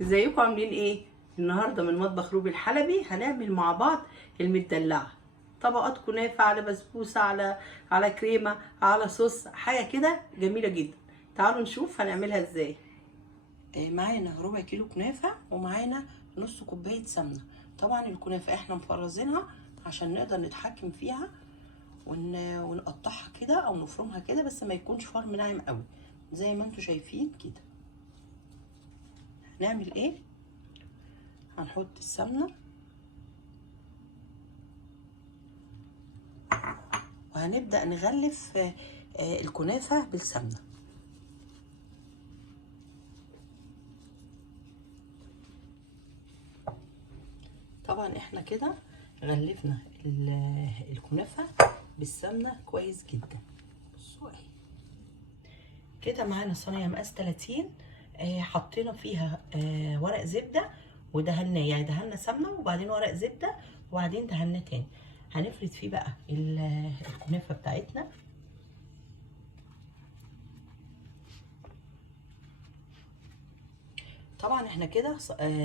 ازيكم عاملين ايه؟ النهارده من مطبخ روبي الحلبي هنعمل مع بعض المدلعه. طبقات كنافه على بسبوسه على كريمه على صوص، حاجه كده جميله جدا. تعالوا نشوف هنعملها ازاي. معانا ربع كيلو كنافه ومعانا نص كوبايه سمنه. طبعا الكنافه احنا مفرزينها عشان نقدر نتحكم فيها ونقطعها كده او نفرمها كده، بس ما يكونش فرم ناعم قوي زي ما انتم شايفين كده. هنعمل ايه؟ هنحط السمنه وهنبدأ نغلف الكنافة بالسمنة. طبعا احنا كده غلفنا الكنافة بالسمنة كويس جدا. بصوا اهي كده معانا صينية مقاس 30، حطينا فيها ورق زبدة ودهناه، يعني دهنا سمنة وبعدين ورق زبدة وبعدين دهناه تاني. هنفرد فيه بقى الكنافة بتاعتنا. طبعا احنا كده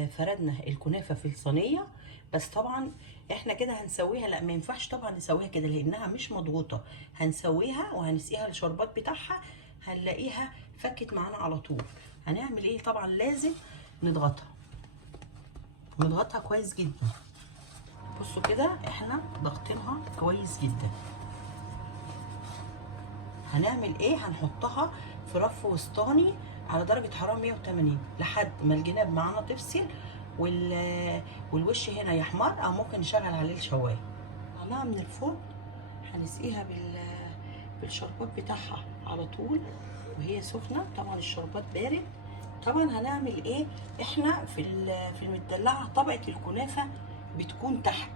فردنا الكنافه في الصينيه، بس طبعا احنا كده هنسويها. لا، ما ينفعش طبعا نسويها كده لانها مش مضغوطه. هنسويها وهنسقيها الشربات بتاعها، هنلاقيها فكت معانا على طول. هنعمل ايه؟ طبعا لازم نضغطها كويس جدا. بصوا كده احنا ضغطينها كويس جدا. هنعمل ايه؟ هنحطها في رف وسطاني على درجة حرارة 180 لحد ما الجناب معانا تفصل والوش هنا يحمر، او ممكن نشغل عليه الشوايه. طلعناها من الفرن هنسقيها بالشربات بتاعها على طول وهي سخنة. طبعا الشربات بارد. طبعا هنعمل ايه؟ احنا في المدلعة طبقة الكنافة بتكون تحت،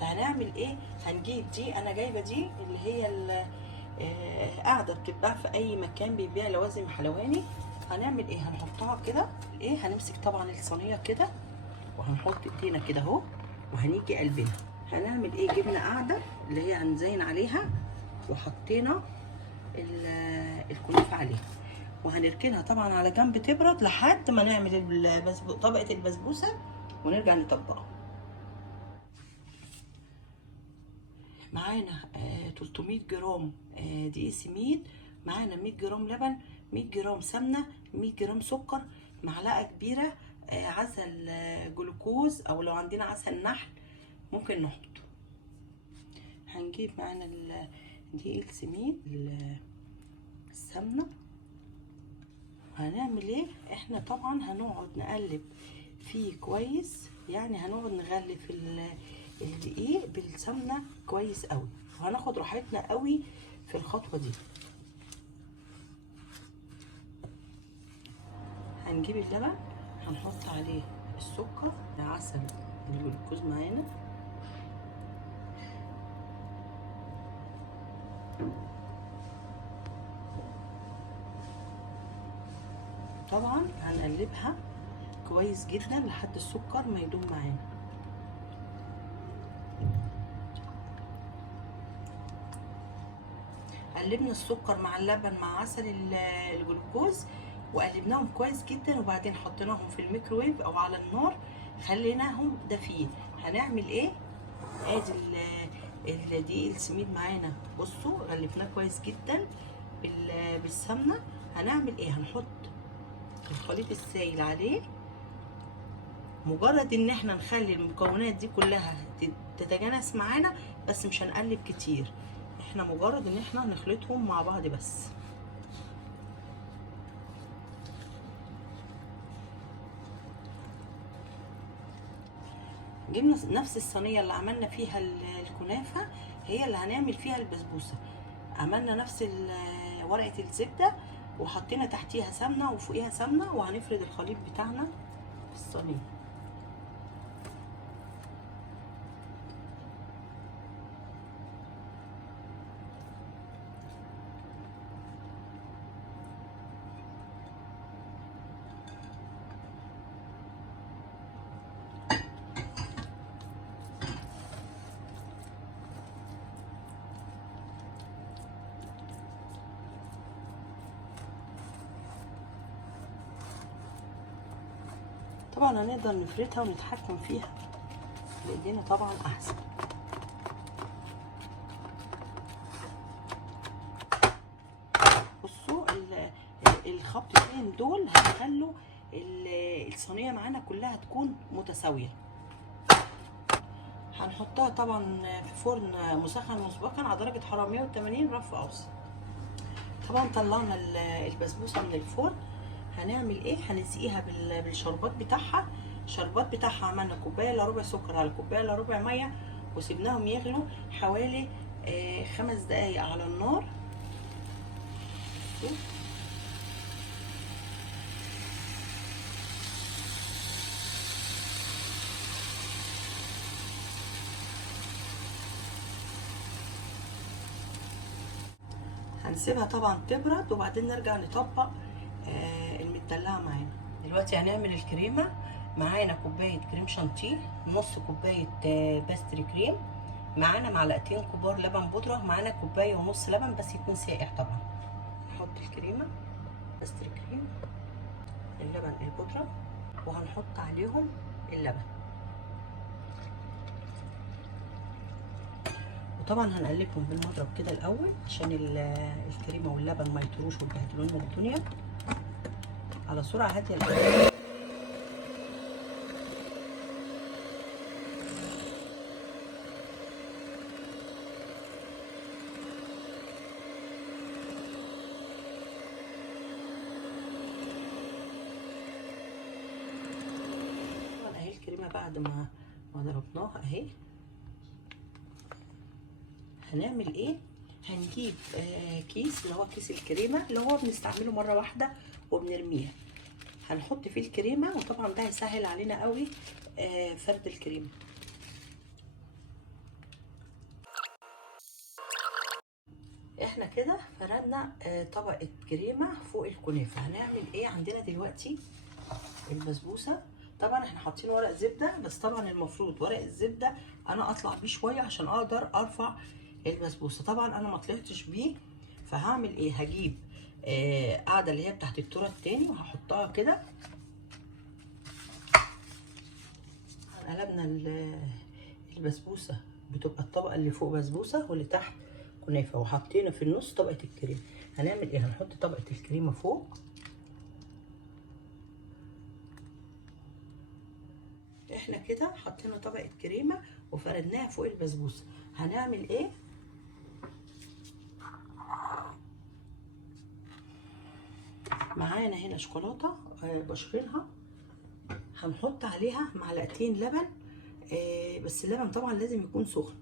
فهنعمل ايه؟ هنجيب دي، انا جايبة دي اللي هي قاعدة بتتباع في اي مكان بيبيع لوازم حلواني. هنعمل ايه؟ هنحطها كده. ايه، هنمسك طبعا الصينية كده وهنحط ايدينا كده اهو وهنيجي قلبنا. هنعمل ايه؟ جبنة قاعدة اللي هي هنزين عليها وحطينا الكنافة عليها، وهنركنها طبعا على جنب تبرد لحد ما نعمل طبقة البسبوسة ونرجع نطبقها. معانا 300 جرام دقيق سميد، معانا 100 جرام لبن، 100 جرام سمنة، 100 جرام سكر، معلقة كبيرة عسل جلوكوز، او لو عندنا عسل نحل ممكن نحطه. هنجيب معانا دقيق السميد، السمنة. هنعمل ايه؟ احنا طبعا هنقعد نقلب فيه كويس، يعني هنقعد نغلف الدقيق بالسمنه كويس قوي، وهناخد راحتنا قوي في الخطوه دي. هنجيب اللبن، هنحط عليه السكر، العسل الجلوكوز معانا، طبعا هنقلبها كويس جدا لحد السكر ما يدوب معانا. قلبنا السكر مع اللبن مع عسل الجلوكوز وقلبناهم كويس جدا، وبعدين حطيناهم في الميكروويف او على النار خليناهم دافيين. هنعمل ايه؟ ادي دقيق السميد معانا، بصوا غلفناه كويس جدا بالسمنه. هنعمل ايه؟ هنحط الخليط السائل عليه. مجرد ان احنا نخلي المكونات دي كلها تتجانس معانا، بس مش هنقلب كتير، احنا مجرد ان احنا نخلطهم مع بعض بس. جبنا نفس الصينيه اللي عملنا فيها الكنافه هي اللي هنعمل فيها البسبوسه. عملنا نفس ورقه الزبده وحطينا تحتيها سمنه وفوقيها سمنه، وهنفرد الخليط بتاعنا في الصينيه. طبعا هنقدر نفردها ونتحكم فيها بايدينا طبعا احسن. بصوا الخبطتين دول هيخلوا الصينيه معانا كلها تكون متساويه. هنحطها طبعا في فرن مسخن مسبقا على درجه حراره 180 رف اوسط. طبعا طلعنا البسبوسه من الفرن. هنعمل ايه؟ هنسقيها بالشربات بتاعها. الشربات بتاعها عملنا كوبايه الا ربع سكر على كوبايه الا ربع ميه، وسيبناهم يغلوا حوالي 5 دقايق على النار. هنسيبها طبعا تبرد وبعدين نرجع نطبق المدلعه معانا. دلوقتي هنعمل الكريمه. معانا كوبايه كريم شانتيه، نص كوبايه باستري كريم، معانا معلقتين كبار لبن بودره، معانا كوبايه ونص لبن بس يكون ساقع طبعا. نحط الكريمه باستري كريم، اللبن البودره، وهنحط عليهم اللبن. وطبعا هنقلبهم بالمضرب كده الاول عشان الكريمه واللبن ما يطروش ويبهدلوا لنا الدنيا على سرعه هاديه. طبعا اهي الكريمه بعد ما ضربناها اهي. هنعمل ايه؟ هنجيب كيس اللي هو كيس الكريمه اللي هو بنستعمله مره واحده وبنرميها. هنحط فيه الكريمه، وطبعا ده هيسهل علينا قوي فرد الكريمه. احنا كده فردنا طبقه كريمه فوق الكنافه. هنعمل ايه؟ عندنا دلوقتي البسبوسه. طبعا احنا حاطين ورق زبده، بس طبعا المفروض ورق الزبده انا اطلع بيه شويه عشان اقدر ارفع البسبوسه. طبعا انا ما طلعتش بيه، فهعمل ايه؟ هجيب قاعده اللي هي بتاعت التوره التاني وهحطها كده. قلبنا البسبوسه، بتبقى الطبقه اللي فوق بسبوسه واللي تحت كنافه، وحطينا في النص طبقه الكريمه. هنعمل ايه؟ هنحط طبقه الكريمه فوق. احنا كده حطينا طبقه كريمه وفردناها فوق البسبوسه. هنعمل ايه؟ معانا هنا شوكولاته بشرينها، هنحط عليها معلقتين لبن، بس اللبن طبعا لازم يكون سخن.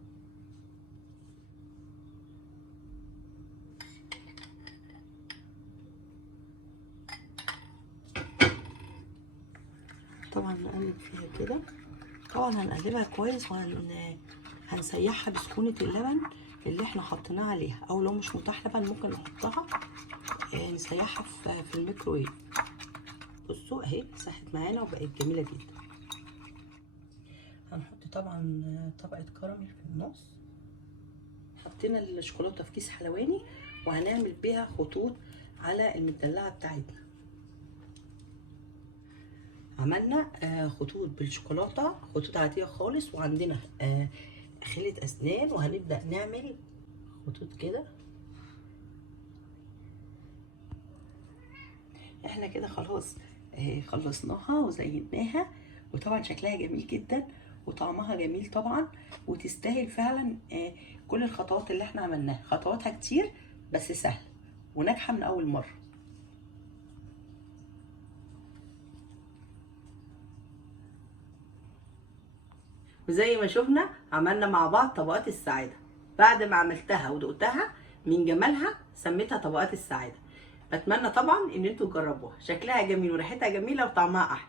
طبعا نقلب فيها كده. طبعا هنقلبها كويس وهنسيحها بسخونه اللبن اللي احنا حطيناه عليها، او لو مش متاح لبن ممكن نحطها نسيحها في الميكروويف. بصوا اهي ساحت معانا وبقت جميله جدا. هنحط طبعا طبقه كراميل في النص. حطينا الشوكولاته في كيس حلواني وهنعمل بيها خطوط على المدلعه بتاعتنا. عملنا خطوط بالشوكولاته، خطوط عاديه خالص، وعندنا خلة اسنان، وهنبدا نعمل خطوط كده. احنا كده خلاص خلصناها وزيناها، وطبعا شكلها جميل جدا وطعمها جميل طبعا، وتستاهل فعلا كل الخطوات اللي احنا عملناها. خطواتها كتير بس سهل وناجحه من اول مره. وزي ما شفنا عملنا مع بعض طبقات السعاده. بعد ما عملتها ودقتها من جمالها سميتها طبقات السعاده. بتمنى طبعا ان انتوا تجربوها، شكلها جميل وريحتها جميله وطعمها احلى.